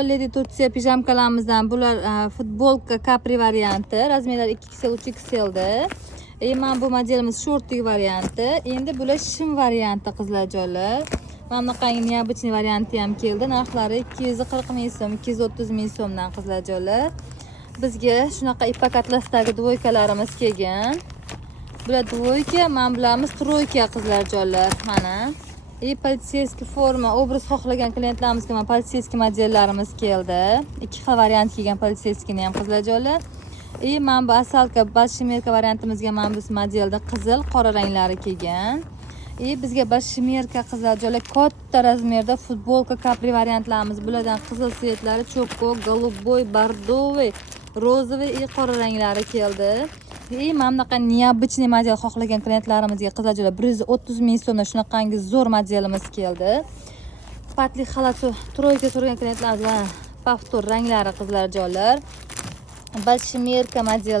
Lady Turtsiya pijamkalarimizdan bular futbolka capri varianti. Razmerlar 2XL, 3XL'da. Mana bu modelimiz shortlik varianti. Endi bular shim varianti qizlarjonlar. Mana bunaqangi необычный varianti ham keldi. Narxlari 240 ming so'm, 230 ming so'mdan qizlarjonlar. Bizga shunaqa ipak atlasdagi dvoykalarimiz kelgan. Bular dvoyka, mana bularimiz troyka qizlarjonlar. Mana politsiyskiy forma obraz xohlagan klientlarimizga mana politsiyskiy modellarimiz keldi. 2 xil variant kelgan politsiyskiyni ham qizlarjonlar. Mana bu asalka balshimerka variantimizga mana bu modelda qizil, qora ranglari kelgan. Bizga balshimerka qizlarjonlar katta razmerda futbolka capri variantlarimiz. Bulardan qizil svetlari, choko, голубой, bordoviy, rozoviy, qora ranglari keldi. Mana bunaqa необычный model xohlagan klientlarimizga qizlarjonlar 130 ming so'mdan shunaqangi zo'r modelimiz keldi. Patli xalat troyka so'ragan klientlarimizga повтор ranglari qizlarjonlar. Balshimerka model